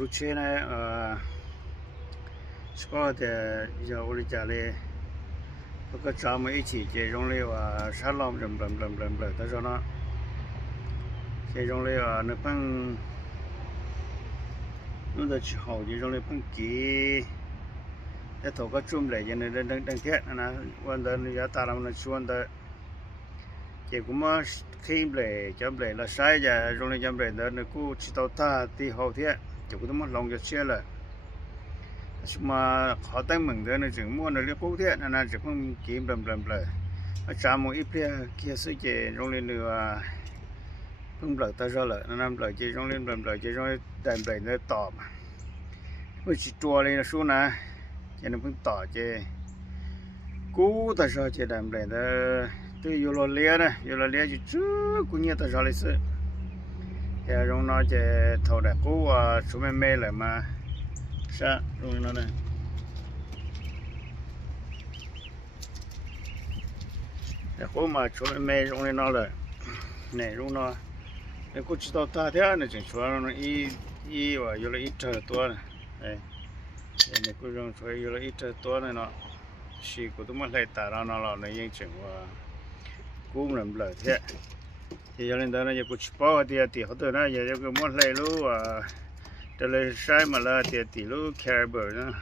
lúc chơi này có thể giờ tôi trả lời cái trò mà ít chỉ chơi trong này và sát lom rầm tới cho nó chơi trong này và nó phân nó được chỉ hậu chơi trong này phân kỹ cái thầu cái chum lại cho nên đang thiết làวันเดินยาตาเราเนี่ยชวนแต่เจ้ากูมาขี้เบลจำเบลละใช้จะตรงนี้จำเบลเดินกูชิตเอาท่าที่เขาเทียเจ้ากูต้องมาลองจะเชื่อเลยมาเขาตั้งเหมือนเดินในจึงม้วนในเรื่องกูเทียนั่นจะเพิ่งกินเบลจำมันอีเพียเกี่ยซื้อเจ้าตรงนี้เนื้อเพิ่งเบลแต่ก็เลยนั่นเบลเจ้าตรงนี้เบลเจ้าตรงนี้แต่เบลเนี่ยตอบไม่ชิตัวเลยนะสู้นะcho nên cũng tỏ chế cú ta sao chế đam lên đó từ yêu lo lia chứ chứ cũng như ta sao lấy sự thì trong nó chế thầu đại cú số mê lại mà sao rồi nó này đại cú mà số mê trong nó là này trong nó cái cú chỉ tao ta thế này chỉ số nó y và yêu là ít trời tua này này cứ dùng chơi yêu là ítตัวnày nó chỉ có tụi mình lấy tả ra nó là những chuyện và cũng làm lợi thế thì cho nên đó là giờ cũng bỏ thì họ tự nói giờ cũng muốn lấy luôn và để lấy sai mà là thì lúc care bờ nữa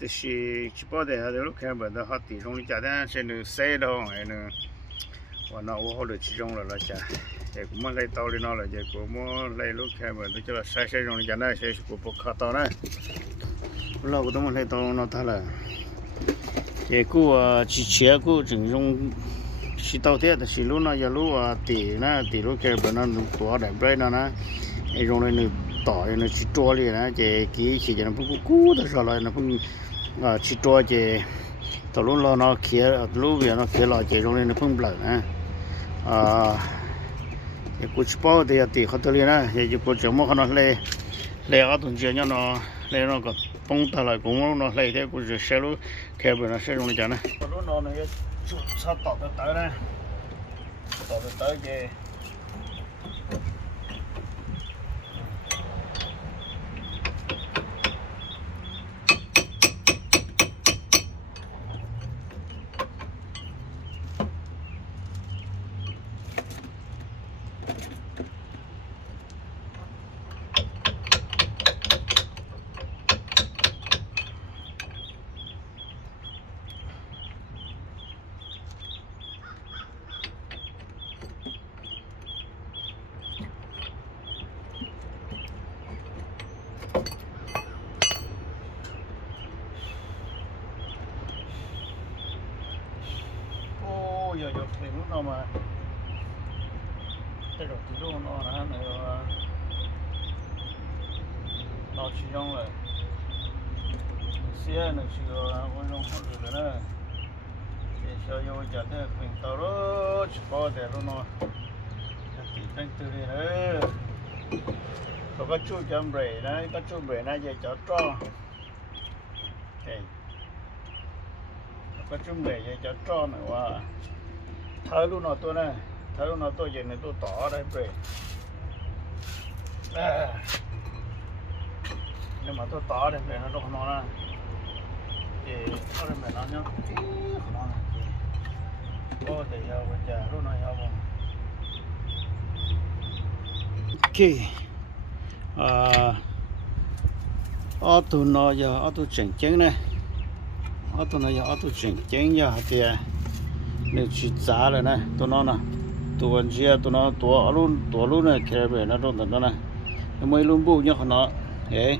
thì chỉ bỏ thì họ lúc care bờ đó họ thì trong cái chả sẽ được xây đâu này nữa và nó họ được chỉ trong là chả giờ cũng muốn lấy tàu đi nó là giờ cũng muốn lấy lúc care bờ đó cho là sai trong cái chả này sẽ cũng bỏ khát tàu này lâu cũng muốn lấy tàu nó thay là cái cú chỉ chế cú chừng dùng chỉ tàu thế thì chỉ lúc nó giờ lúc tỷ lúc kia bên nó tuổi đại bơi nó cái dùng này tỏi nó chỉ trôi liền á chỉ cho nó cũng cú đó rồi nó cũng chỉ trôi tàu lúc nó kia lúc về nó kia lại dùng này nó cũng bẩn cái cú chỉ bao thì tỷ họ tới liền á cái cú chỉ mua nó lấy ở tuần trước nó lấy nó có bông ta lại cũng nó lấy thế cũng sẽ lúc kia bên nó sẽ dùng cho nó lúc nó này sao tỏ tới này tỏ tới cái giờ thì lúc nào mà cái rồi thì lúc nó là nó chỉ dùng là xe nó chỉ có quan trọng hơn được nữa thì sau vô chợ thì mình tàu đó chỉ có để nó thì tranh từ này nữa có cái chuột chấm bể này cái chuột bể này giờ chở cho cái chuột bể giờ chở cho nàyว่าthay luôn nó tôi này thay luôn nó tôi giờ này tôi tỏ đây về nhưng mà tôi tỏ đây về nó đâu nó nè thì có đây nó nhá có thể giờ bây giờ lúc này không ô tô nó giờ ô tô chỉnh chỉnh này ô tô nó giờ ô tô chỉnh chỉnh giờ thì nếu chỉ giá rồi này tôi nói nè tôi chia tôi nói tôi luôn này kia về nó luôn đó này mấy luôn bu nhá nó thế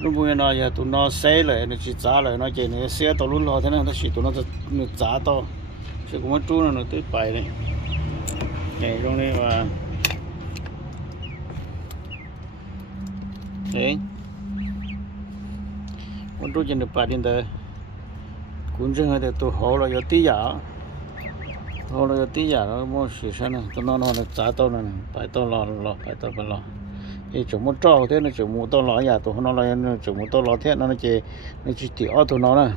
luôn bu nó giờ tôi nó xe lại nó chỉ giá lại nó chỉ này xe tôi luôn lo thế này nó chỉ tôi nó giá to chỉ có mấy chú nó tới bài này này trong đây mà thế con chú trên được bài điện tử cũng chẳng hay tôi hỏi là có tí giả thôi là tí giả nó mua xỉ xe này tôi nó giá to này phải to lò phải to phải lò thì chủ mua trâu thế nó chủ mua to lò giả tôi nó là chủ mua to lò thế nó chỉ tỉ ở tụi nó nè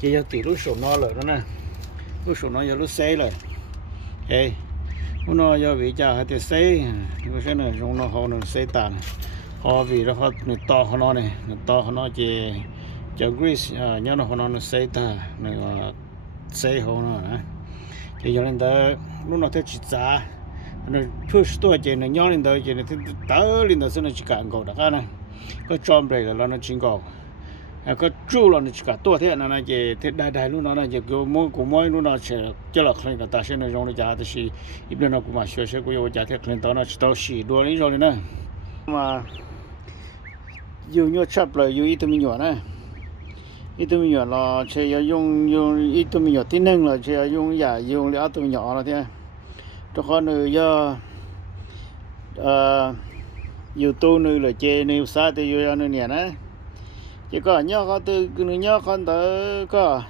chỉ cho tỉ lúc sổ nó rồi đó nè lúc sổ nó giờ lúc xe rồi hey nó giờ bị trả hay thì xe cái này dùng nó họ nó xe tàn họ vì đó họ to họ này to họ chỉ cho Greece nhớ nó xây ta này xây họ nó thì cho nên đó lúc nào theo chỉ giá nó push tôi chỉ nó nhớ lên đó chỉ nó tới lên đó sẽ nó chỉ cả ngầu đó này có chọn bể là nó chỉ ngầu có chú là nó chỉ cả tôi thế này chỉ thế đại lúc nó chỉ có mỗi lúc nó sẽ cho là khi ta sẽ nó dùng để trả thì ít nó cũng mà sửa của yêu trả thế khi nó chỉ tao xì đua lên rồi nè mà yêu nhau chấp là yêu ít mình nhỏ nè ít mình nhỏ là chỉ dùng ít mình nhỏ tin năng là chỉ dùng giả dùng để mình nhỏ là thế cho con người do YouTube nữa là chơi nhiều xa thì yêu nữa nè nè chỉ có nhớ con từ nhớ con tới có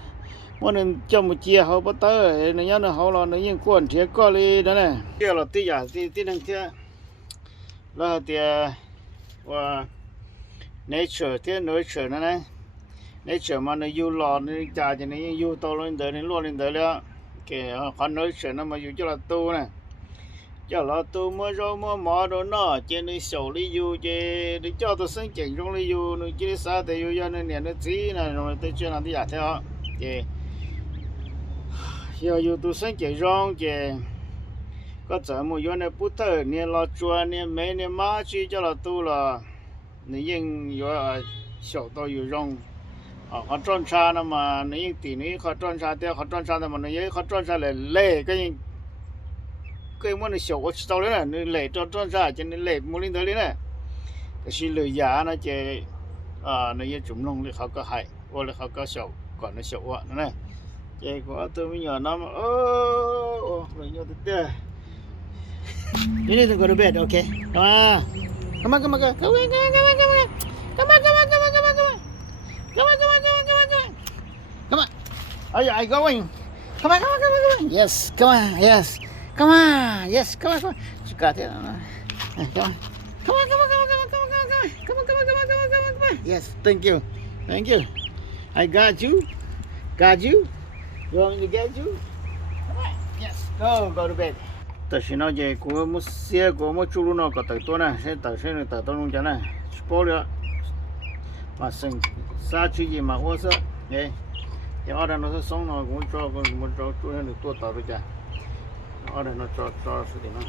muốn nên cho một chia họ bắt tới nó nhớ nó họ là nó những quan thiệt có đi đó nè kia là tí giả tí năng thế là thì và nature thế nature nó này nature mà nó yêu lò nó trả cho nó yêu to lên đời nó luôn lên đời đó cái con nature nó mà yêu cho là tu nè cho là tu mới rồi mới mò đồ nó trên nó sầu đi yêu để cho tôi sinh trưởng trong đi yêu nó chỉ sao thì yêu cho nên nó chỉ là rồi tôi chưa làm gì cả theo thì yêu tôi sinh trưởng trong thì có giờ một yêu này bút thơ nè lo chua nè mấy nè má chỉ cho là tu là nè yên yêu sầu to yêu trong họ tròn xa nó mà nè yên tỷ nè họ tròn xa theo họ tròn xa mà nè yên họ tròn xa là lệ cái món này sầu có tao đấy nè lệ tròn ra cho nên lệ mua lên tới đấy nè cái xí lười giá nó chơi nó như chúng nông thì họ có hại hoặc là họ có sầu còn nó sầu ạ này chơi có tôi mới nhờ nó mà rồi nhờ tôi you need to go to bed, okay? Come on. Come on. Come on. Are you going? Come on. Yes, come on. Yes. Come on. Yes, come on. You got it. Come on. Come on. Yes, thank you. I got you. You want me to get you? Come on. Yes, go to bed. Tại sao nó về của một xe của một chú nó có tới tôi này sẽ tới tôi luôn cho này sport nữa mà sinh xa chỉ gì mà ô sợ đấy thì ở đây nó sẽ sống nó cũng cho chú nó được tua tàu rồi cha ở đây nó cho sự gì nó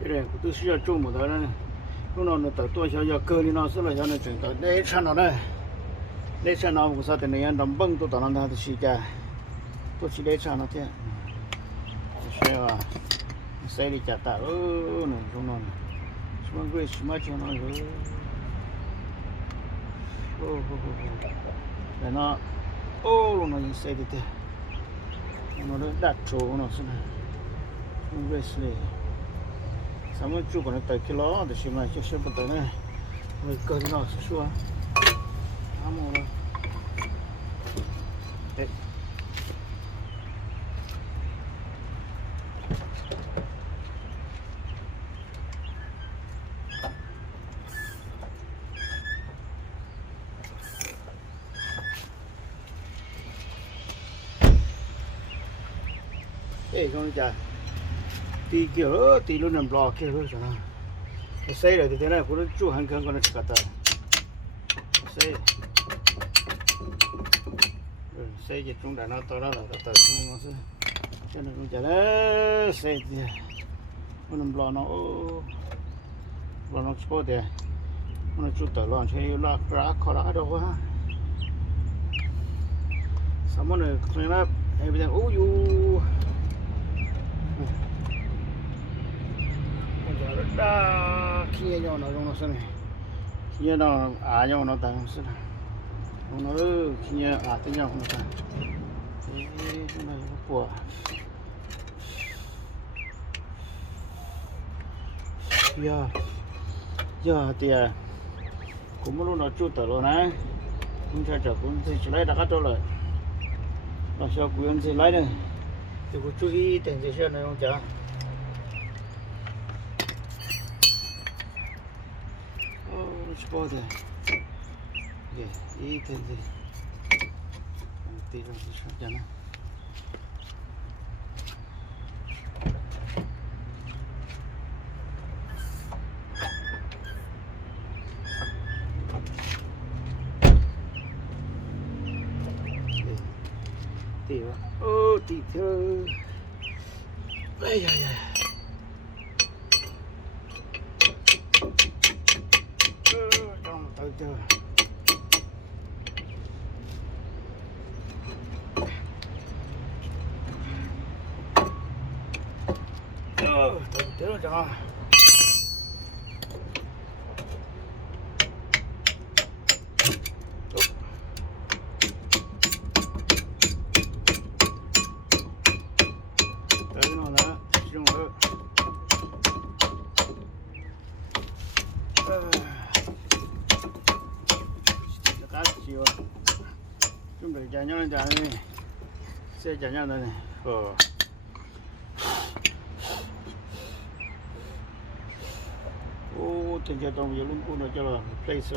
cái này tôi需要种木头呢，种了那到多少要割的那是了，要那种到那产了呢，那产了我说的那样能蹦都到那他的时间，都是那产了的，是啊，谁的家大那种那，什么鬼什么叫那个，那那谁的的，那都大抽那是呢，什么鬼是的。sao mà chú còn nó tới cái ló để xem lại chiếc xe bắt tới này người cơ nó xua ám rồi đấy ê con trời thì kiểu thì luôn nằm lò kia thôi sao nó xây rồi thì thế này cũng chú hàng con nó cả tờ xây thì chúng đã nó to đó là tờ chúng nó sẽ cho nên cũng chả đấy xây thì nó nằm lò nó sport thì nó chú tờ lò chơi là cá khó lá đâu ha sao mà này nó em bây giờ kia nhau nó trong nó xem này kia nó nhau nó tăng xem này nó kia tới nhau không tăng thế cái này nó của giờ thì cũng muốn nó chút tờ rồi nè cũng cũng thì lấy đặt cho rồi nó sao quyền thì lấy này thì có chú ý tiền gì xem này không chả bỏ đây ý thế gì tí rồi thì sao cho nó tí rồi ô tí thơ ai ai ai trong tới chưa tới cho chúng ta chạy nhau lên chạy đi xe chạy nhau đây này ô trên chạy trong giờ luôn cũng nó cho là place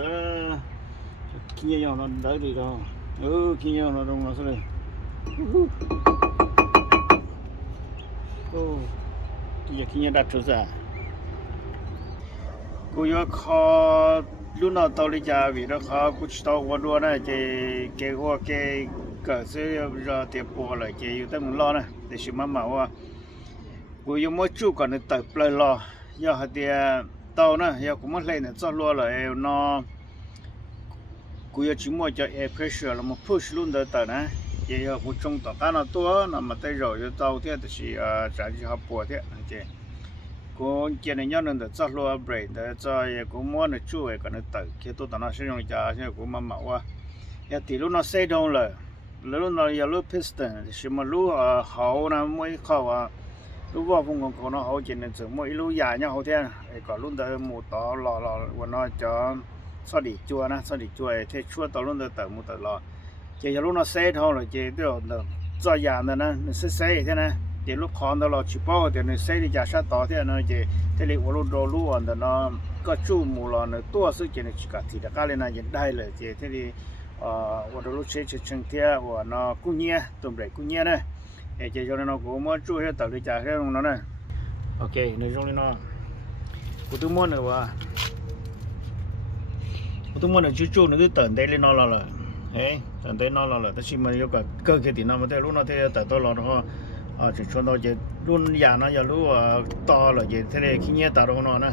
kia nhau nó đỡ đi đâu kia nhau nó đông nó sẽ đây ô giờ kia nhau đặt chỗ ra cô yêu khó lúc nào tao đi chơi vì đó khó cũng chỉ tao qua đua này cái cỡ sẽ ra tiệm bò lại cái yêu tới muốn lo này để xem mà màu cô yêu mỗi chú còn được tập play lo giờ hạt thì tao nè giờ cũng mất lên để cho lo lại nó cô yêu chỉ mua cho air pressure là một push luôn đó tao nè cái giờ cũng trong tao ta nó to nó mà tới rồi giờ tao thì chỉ trả chỉ học bò thế cái cô chỉ này nhớ nên để cho lo break để cho cũng muốn được chú ấy còn được tự khi tôi tao nó sử dụng cho nên cũng mà màu giờ thì lúc nó xây đông rồi lúc nó giờ lúc piston thì mà lúc hậu nó mới khâu lúc vào vùng còn nó hậu chỉ nên sử mỗi lúc dài nhau hậu thế còn lúc đó một tao lò của nó cho sao đi chua thế chua tao lúc đó tự một tao lò chỉ lúc nó xây thôi rồi chỉ được cho dài nữa nó sẽ xây thế này thì lúc còn đó là chỉ bao thì nó xây thì giả sát đó thì nó chỉ thế thì lúc đó lúc anh nó có chú mù là nó tua sự chỉ nó chỉ cả thì cái này chỉ đây là chỉ thế thì lúc đó lúc xây chỉ chân thiệt và nó cũng nhẹ tụm đấy cũng nhẹ này chỉ cho nên nó cũng muốn chú hết tàu đi trả hết nó này ok nói chung là nó cũng tôi muốn nữa tôi muốn là chú nó cứ tận đây lên nó là ấy tận đây nó là tất nhiên mà yêu cả cơ cái thì nó mà thế lúc nó thế tận tôi là nó chỉ cho nó chỉ luôn già nó giờ lúc to là gì thế này khi nhẹ tàu nó nè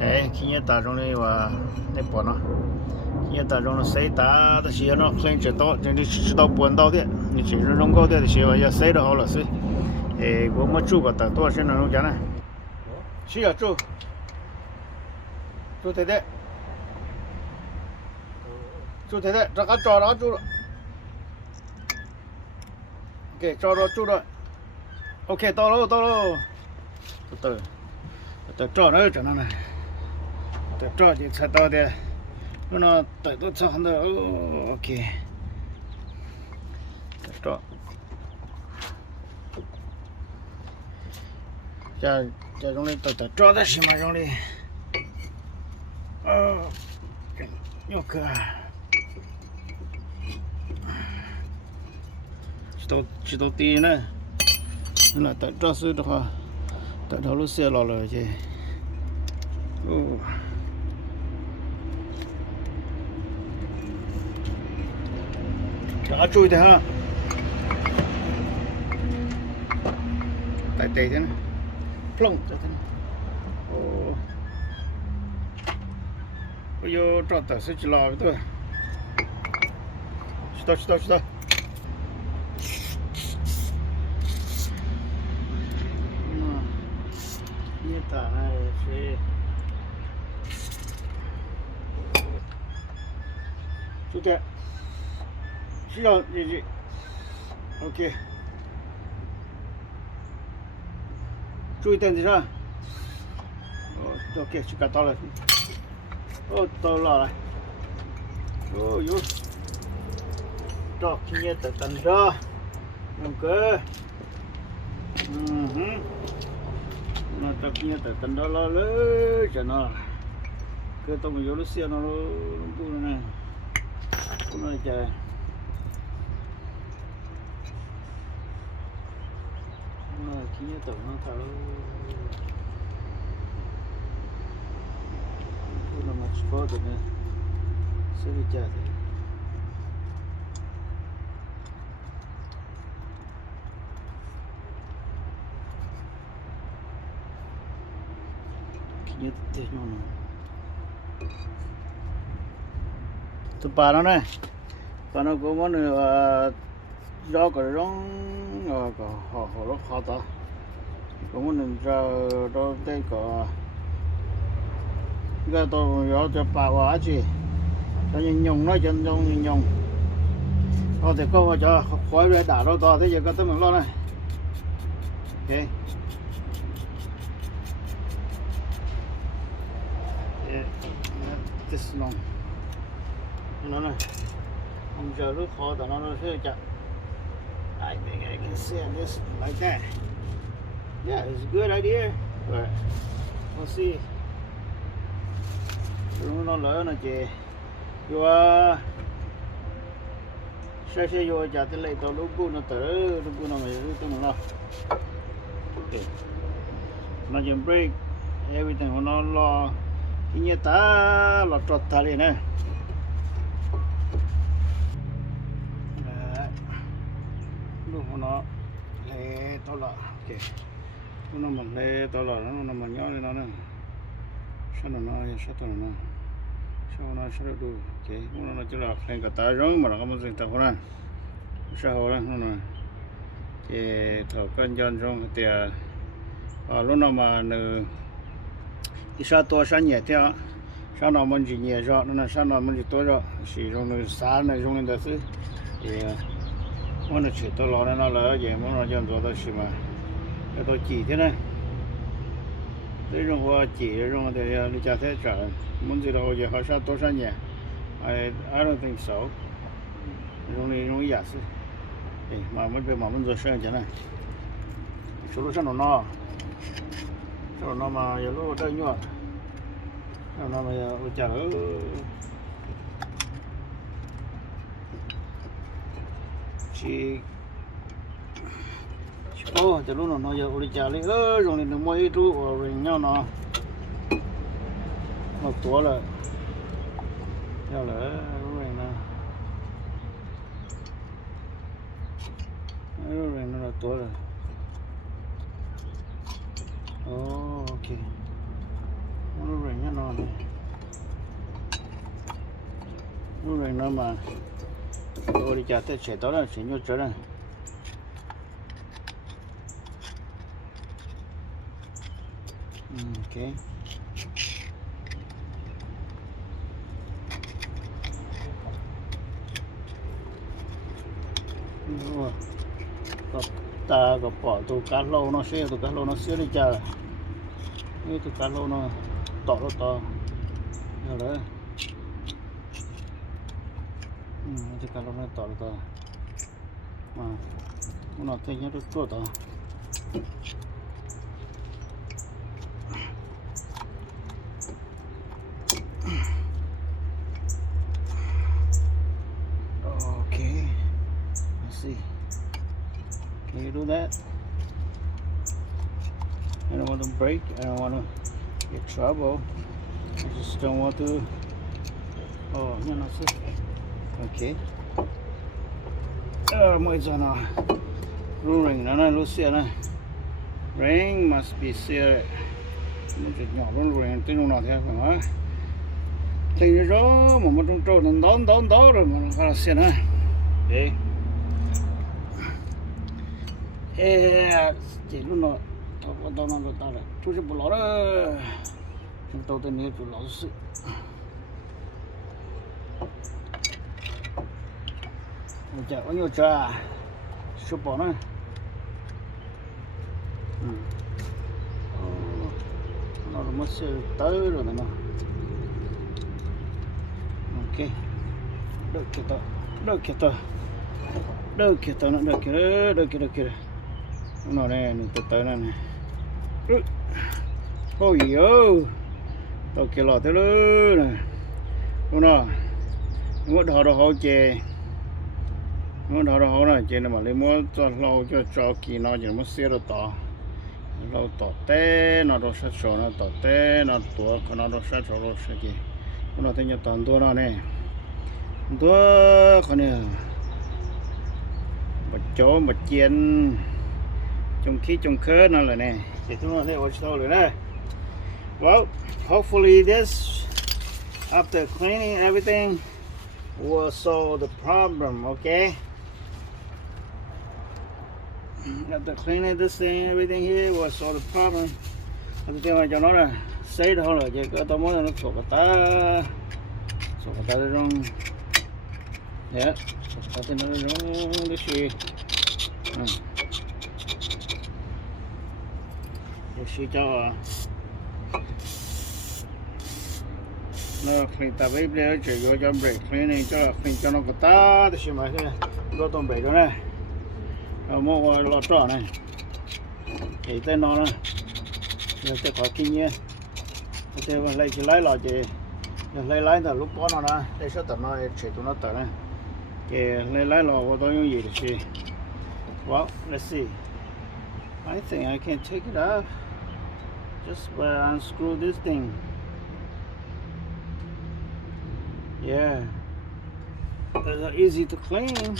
ấy khi nhẹ tàu trong này và này bỏ nó hiện tại trong nó xây ta thì chỉ nó lên chỉ to chỉ chỉ to buồn to thế你只是弄高的时候要塞的好了是我们住个等多少钱能弄讲呢是要住太太这个找着住了给找着住了 OK 到了到找着整呢找就才到的nó tới tôi cho hắn được ok đó giờ trong này tới cho ta xem mà trong này nhóc cơ chỉ tao tí nữa là tới cho sư được không tới đó lúc xe lò rồi chứ chui thế ha tại thế này plong thế này bây giờ trọt tới sẽ chỉ lo với tôi stop như thế này sẽ chú thế需要你 OK 注意点子上OK 去赶到了到了有这今天等着用个那这今天等着了这呢 cái tôm mình vô nó xe nó bu này nó chờ nó khi nhớ tôm nó thở nó mà có được nè sẽ đi chờ thế khi nhớ thế nó tụi bà nó này bà nó có món rau cải rong họ rất khó ta có món rau đây có cái tôi có cho bà quá chứ cho nhung nói chân nhung họ thì có cho khói ra đảo đâu to thế giờ có tấm lo này ok yeah, this long nó này không chờ rất khó tại nó sẽ chặt I think I can sand this like that yeah it's a good idea but we'll see nó lỡ nó chè vô xe vô chặt tới lấy tao lúc nó tới lúc nó mày lúc nó okay nó dùng brake everything nó lo cái như ta lo trot ta liền nè lúc nó lê to lọ ok nó mà lê to lọ nó mà nhớ lên nó nè sao nó sao tao nó sao nó sao được ok nó chỉ là lên cả ta giống mà nó không dừng tao hơn sao hơn nó thì thở cơn giòn trong thì lúc nào mà nửa cái sao to sao nhẹ theo sao nó mình chỉ nhẹ rồi nó sao nó mình chỉ to rồi chỉ trong nửa sáng này trong cái thứ thì nó chỉ to lọ nó lỡ vậy mà nó dần rồi xí mà cái tôi chỉ thế này cái trong hoa chỉ trong thì đi chợ thế trở muốn gì đâu giờ họ sao to sao nhẹ I don't think so trong này trong giả sử mà mình rồi sang thế này số lúc sao nó mà giờ lúc đây nhọ nó mà giờ chợ chỉ ô từ lúc nó giờ đi chợ lấy rồi thì mua ít rồi nhau nó một tuổi rồi nhau là rồi nó là tuổi rồi ok nó rồi nhau nó này nó rồi nó mà đi chợ tới chạy đó là chỉ nhớ trở này ok ta có bỏ tụ cá lô nó xíu đi chờ cái tụ cá lô nó to rồi đấy tụ cá lô nó to mà nó thấy nhớ được tốt đó okay let's see can you do that I don't want to break I don't want to get trouble I just don't want to no no see okay mới giờ nào lu ring nó này lu xe này ring must be xe nó chỉ nhỏ luôn ring tới lúc nào thế phải không thì rõ mà một trong trâu nó đón rồi mà nó là xe này đấy chỉ lúc nào tao nó tao là chú sẽ bỏ lỡ đó chúng tôi tên này chú lỡ sự chả có nhiều trà súp bỏ này nó mất xe tới rồi này nó ok được kìa nó này từ tới này này ôi yo tàu kia lọ tới luôn này đúng không ngót họ đó họ chè ngót họ đó họ này chè này mà lấy mua cho lâu cho kỳ nó chỉ muốn xé được tỏ lâu tỏ té nó đâu sát sổ nó tỏ té nó tua còn nó đâu sát sổ đâu sát gì nó thấy nhiều tòn tua nó này tua còn này một chỗ một chiên trong khí trong khớ nó là nè thì chúng ta thấy ở chỗ rồi đấy. Well, hopefully this after cleaning everything will solve the problem, okay? After cleaning this thing, everything here will solve the problem. Everything mà cho nó là xây thôi là chỉ có tao muốn là nó sổ cả ta trong yeah sổ cả ta nó trong cái gì cái gì cho nó clean ta bây giờ chỉ có cho break cleaning cho clean cho nó cả ta thì mà thế có tôm bể đó này mua lọt trỏ này thì tên nó rồi sẽ có kinh nghiệm thì lấy chỉ lấy lọt gì lấy là lúc đó nó nè để số tận nó chỉ tụi nó tận này thì lấy lọt vào tôi dùng gì để gì well let's see I think I can take it off just by unscrew this thing yeah it's easy to clean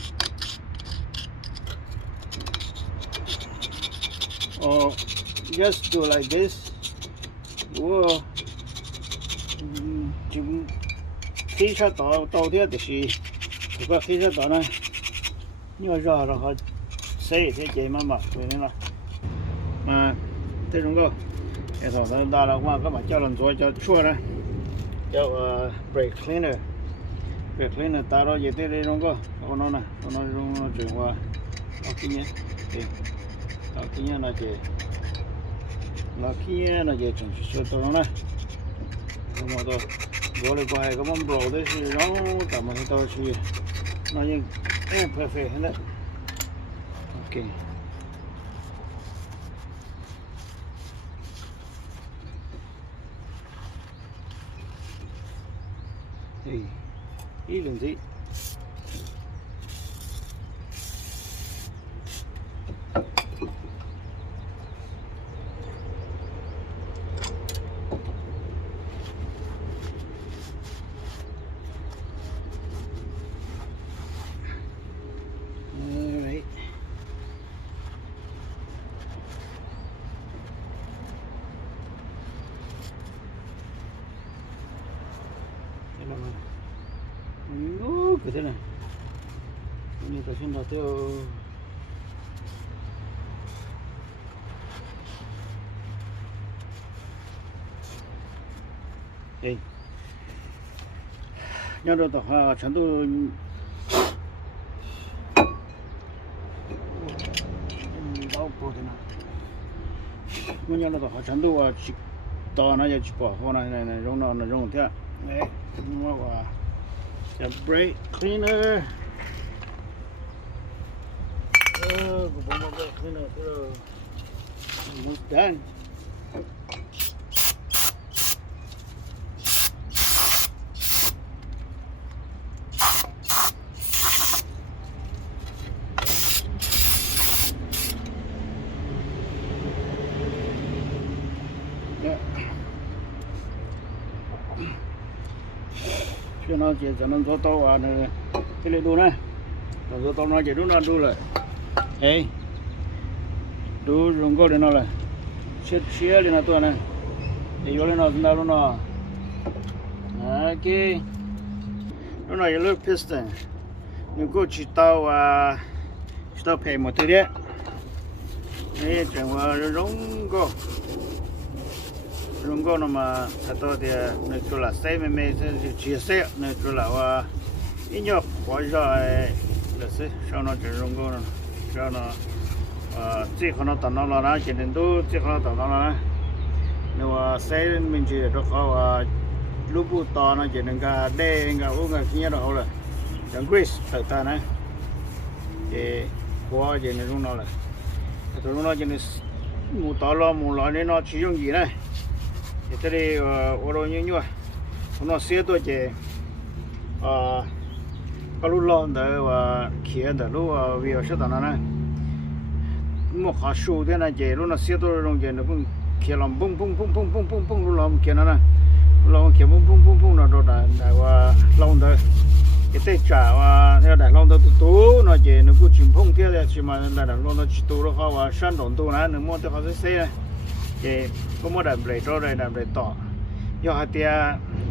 or just do like this whoa chúng khi cho tàu thế thì có khi cho tàu này nhớ ra rồi họ xây thế chế mà vậy nên là mà thế chúng cô cái thằng đó đa là qua các bạn cho làm rồi cho chua này cho brake cleaner ta đó gì thế đây chúng cô nó nè nó chúng chuyển qua ở kia nhé ở kia là gì là kia là gì chúng sẽ tàu nó này mà tôi gọi là quay cái món bò đấy thì nó tạm thời tôi chỉ nó như perfect hết đấy ok thì ý làm gì cái thế này như cái xin đầu tiêu đây nhớ đâu tao chắn tôi đau cổ thế nào nhớ đâu tao chắn tôi chỉ to nó chỉ bỏ hoa này rong nó rong thế đấy nó vào the brake cleaner brake cleaner almost done cho nó chỉ cho nó cho to này cái này đu này rồi to nó chỉ đu nó đu lại ấy đu dùng có đến nó lại chia lên nó to này thì vô lên nó ra luôn nó ok nó này là piston nếu có chỉ tao phải một thứ đấy này chẳng qua rung go nó mà thật to thì nơi chỗ là xây mình chia sẻ nơi chỗ là ít nhóc quá rồi là sẽ sau nó chỉ rung go nó cho nó chỉ có nó tận nó là chỉ đến đâu chỉ có nó tận nó là nếu mà xây mình chỉ được có lúc bu to nó chỉ nên cả đê cả uống cả kia đó là chẳng grease phải ta này thì quá chỉ nên rung nó là rung nó chỉ nên mù to lo mù lo nên nó chỉ dùng gì này cái đây ở đâu như nhau nó xe tôi chỉ có lúc lo đó và kia đó lúc vì ở chỗ đó này một khá số thế này chỉ lúc nó xe tôi trong chỉ nó cũng kia làm bung bung bung bung bung bung bung lúc làm kia nó này làm kia bung bung bung bung nó đó là và lâu đó cái tết trả và theo đại long đó tú nó chỉ nó cũng chìm phong kia là chỉ mà là đại long nó chỉ tú nó khó và山东tú này nó mua cho họ sẽ xe thì có mua đầm lầy cho đây đầm lầy tỏ do hạt tia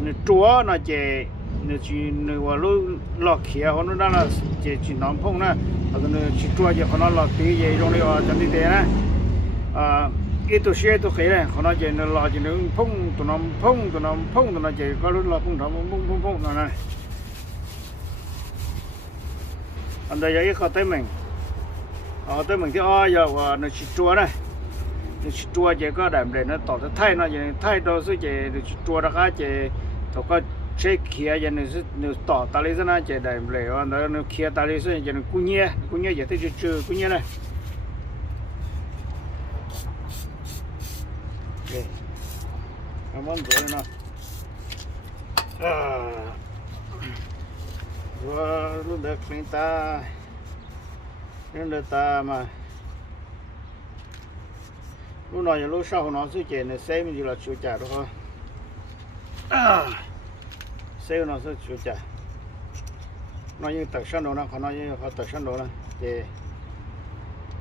nó chúa nó chỉ nó chỉ nó vào lúc lọt kia họ nó đang là chỉ nón phong nè hoặc là chỉ chúa chỉ họ nó lọt tí gì trong đây họ chẳng đi thế nè cái tổ xe tổ khí này họ nó chỉ nó lọt chỉ nó phong tụi nó phong tụi nó chỉ có lúc lọt phong đó phong nó này anh đây cái họ tới mình thì giờ nó chỉ chúa này nó chỉ chúa chỉ có đầm để nó tỏ ra thay nó chỉ thay đâu số chỉ chúa đó cá chỉ thầu có chế kia chỉ nó tỏ ta lấy ra nó chỉ đầm để nó kia ta lấy số chỉ nó cún nhẹ chỉ thấy chưa cún nhẹ này đây cảm ơn rồi nó rồi lúc được người ta mà lúc nào lúc sau nó sẽ chuyển xe mình là chủ trả đúng không xe nó sẽ chủ trả nó như tập sân đồ nó còn nó như họ tập sân đồ nó thì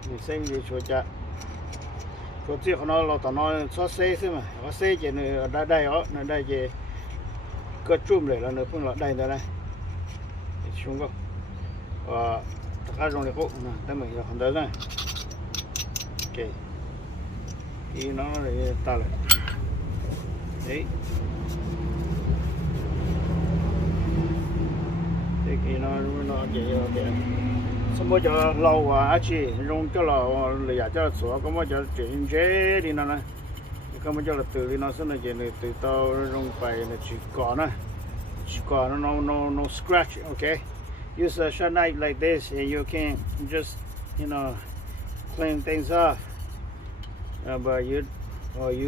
mình xe mình chủ trả có chiếc nó là tao nó xóa xe xem mà có xe chỉ ở đây đó ở đây chỉ có chum để là nó cũng là đây này xuống không và tất cả trong này cũng nè tới mình là không tới này ok thì nó để ta lại đấy thì khi nó chỉ ok xong rồi cho lâu à chị dùng cho lâu là cho số có mà cho chuyển chế đi nó này không mà cho là từ đi nó sẽ là chỉ từ tao dùng phải là chỉ có no scratch okay use a sharp knife like this and you can just clean things off but you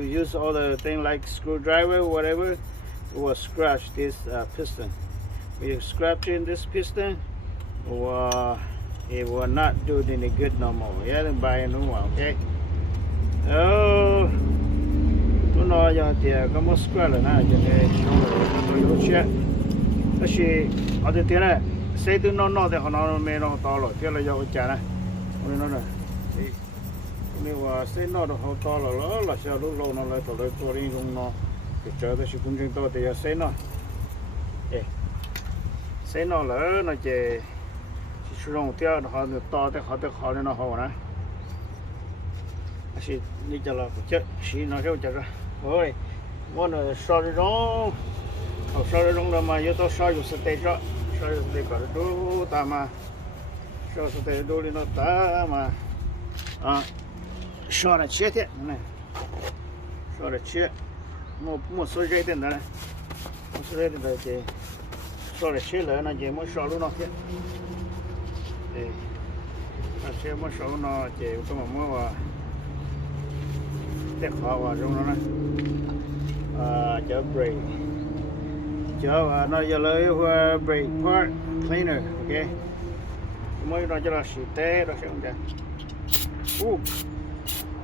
use all the thing like screwdriver whatever it will scratch this piston when you scratch in this piston it will not do it any good no more yeah then buy a new one okay tôi nói cho thì có một scratch là na cho nên tôi yêu chết đó là ở đây thế này xe từ nó thì họ nó mê nó to rồi thế là do cái chả này nó này nếu mà xe nó được họ to rồi là sao lúc lâu nó lại to đi dùng nó cái chờ tới sự công trình to thì xe nó là nó chỉ sử dụng theo họ được to thì họ nên nó hậu này chỉ đi cho là chết chỉ nó theo chả ra rồi muốn là sao đi đó học sao đi đó mà yếu tố sao dùng sợi cho sao để có đủ ta mà sao để đủ lên nó ta mà sao là chết thế này sao là chết một số dây tiền này một số dây tiền này thì sao là chết là nó chỉ một sao luôn nó thế thì nó chết một sao nó chỉ có một mua và để khó vào trong nó này chở brake chở nó giờ lấy brake part cleaner ok mới nó cho là xịt té đó sẽ không được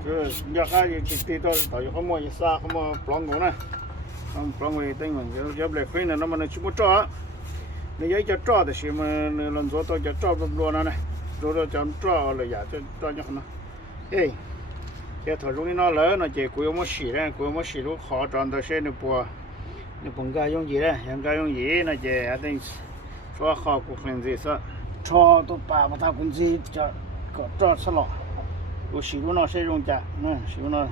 rồi giờ cái gì chỉ tôi tao có mua gì xa có mua plong của này không plong về tên mình giờ brake cleaner nó mà nó chỉ có trọ nếu giấy cho trọ thì chỉ mà lần sau tôi cho trọ luôn này rồi cho trọ là giả cho nhóc nó ê cái thời lúc nó lớn nó chỉ cuối một xí lúc khó chọn tới xe nó bùng ga dùng gì đấy dùng ga dùng gì nó chỉ I think cho khó cuộc làm gì sao cho tôi bà mà ta cũng gì cho sao lọ lúc xí lúc nó sẽ dùng chả nè xí lúc nó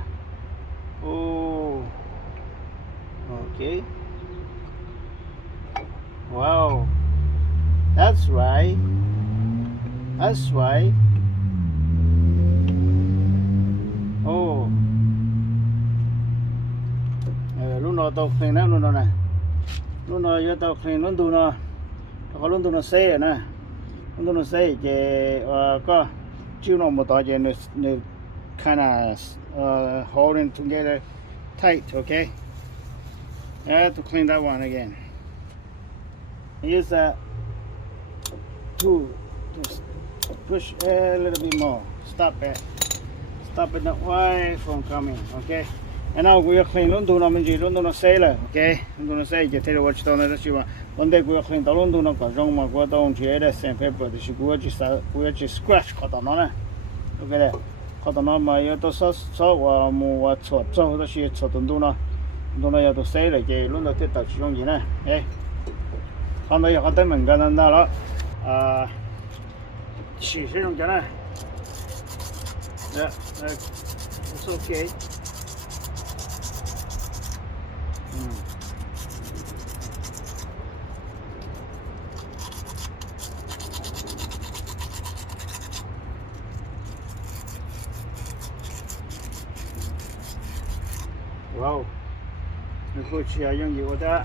okay wow that's right lúc nào tàu clean lắm luôn này lúc nào giờ tàu clean luôn tụi nó có luôn tụi nó xe nè luôn tụi nó xe chỉ có chiếu nó một tàu chỉ nó kind of holding together tight okay I have to clean that one again. Use that to push a little bit more. Stop it that way from coming. Okay. And now we are clean. Don't do nothing. Don't do no sailor. Okay. Don't do no sailor. Just tell you what you don't know. You want. One day we are clean. Don't do no cause wrong. Ma go down to the sandpaper. This is we just scratch cut on it. Look at that. Cut on ma. You to so mo chop chop. Đó là chop don't do no. Don't know. You to sailor. Cái luôn đó tiếp tục sử dụng gì nè. Okay. Hôm nay có tới mình cái này đó. Chỉ sử dụng cái này. Yeah, it's okay. Wow, nó có chia những gì đó.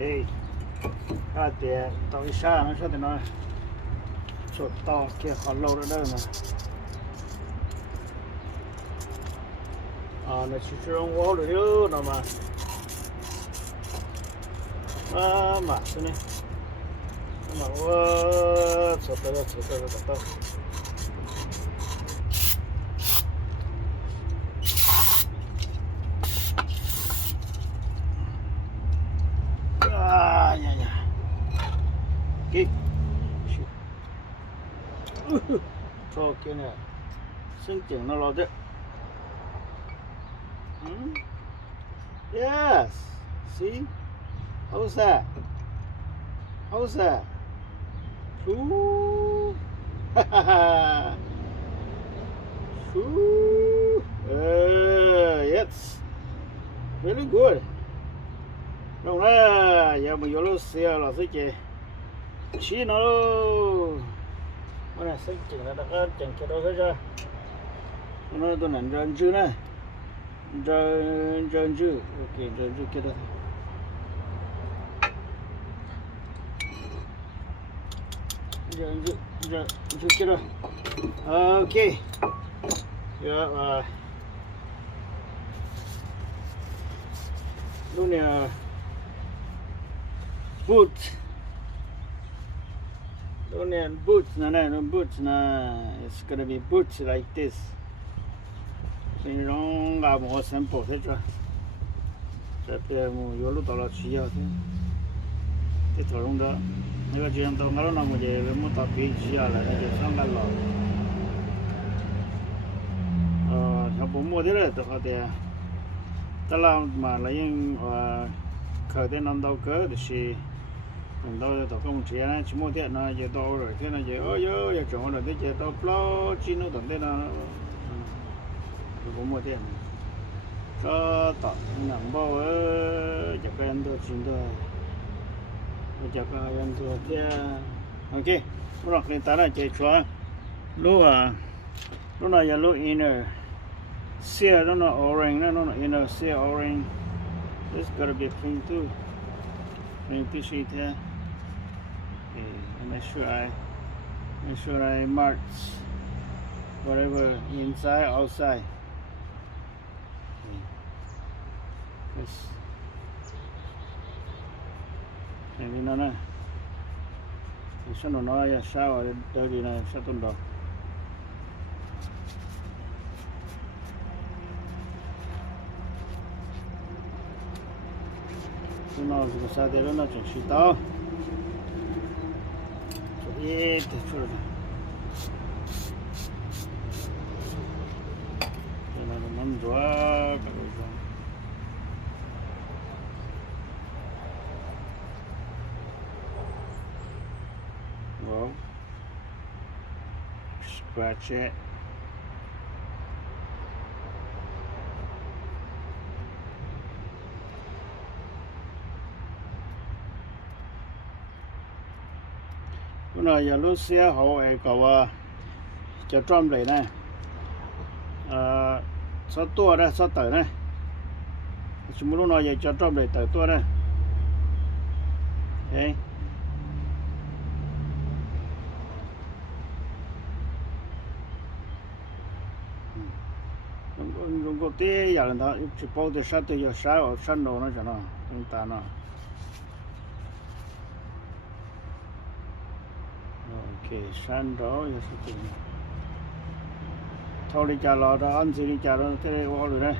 Hey, cái tiền tao đi xa nó sao thì nó sốt to kia còn lâu nữa đâu mà nó chỉ cho ông vô được đâu mà mà thế này mà sốt to Kì cho kia nè sinh trưởng nó lo đấy. Yes, see, how's that? Ooh. Ooh. Yes, very good. Đúng rồi, giờ mình vô lúc xe là cái gì chỉ nó này sinh chỉnh là đã chỉnh cái đó hết rồi nó tôi nắn rơn chữ này rơn chữ ok rơn chữ kia đó rơn chữ kia đó ok giờ lúc này boot don't boots no boots it's gonna be boots like this so you don't got more simple thế chứ sẽ để mua vô lúc đó là chỉ thế cái thằng luôn đó nếu là chuyện tao nó nằm ở đây là mua tao bị chỉ là cái xong cái lò họ bố mua thế rồi tao có thể tao làm mà lấy những khởi tên năm đâu cỡ thì mình đâu tao không chỉ là chỉ mua tiền nó giờ tao rồi thế này giờ giờ chọn rồi thế giờ tao lo chi nó tận thế nào cũng mua tiền có tao nằm bao chặt cái anh tôi xin tôi chặt cái anh tôi thế ok lúc nào người ta là chạy chua lúc nào giờ lúc inner sea nó orange nó inner sea orange this gotta be clean too clean to see thế. Make sure I mark whatever inside outside. Yes. Maybe no no. Eso no vaya shower dirty na sa tundo. No, se sa de no chito. Eita, churro. Não mando água. Well, scratch it. cái này giờ lúc xe hậu ấy cậu cho trộm lại này số tua đây số tờ này chúng lúc nào giờ cho trộm lại tờ tua đây đấy dùng cái tí giờ là chỉ bảo để sát thì giờ sát ở sát đồ nó cho nó chúng ta nó ok sát đó giờ sát thôi đi trả lo đó ăn gì đi trả lo thế này qua rồi đấy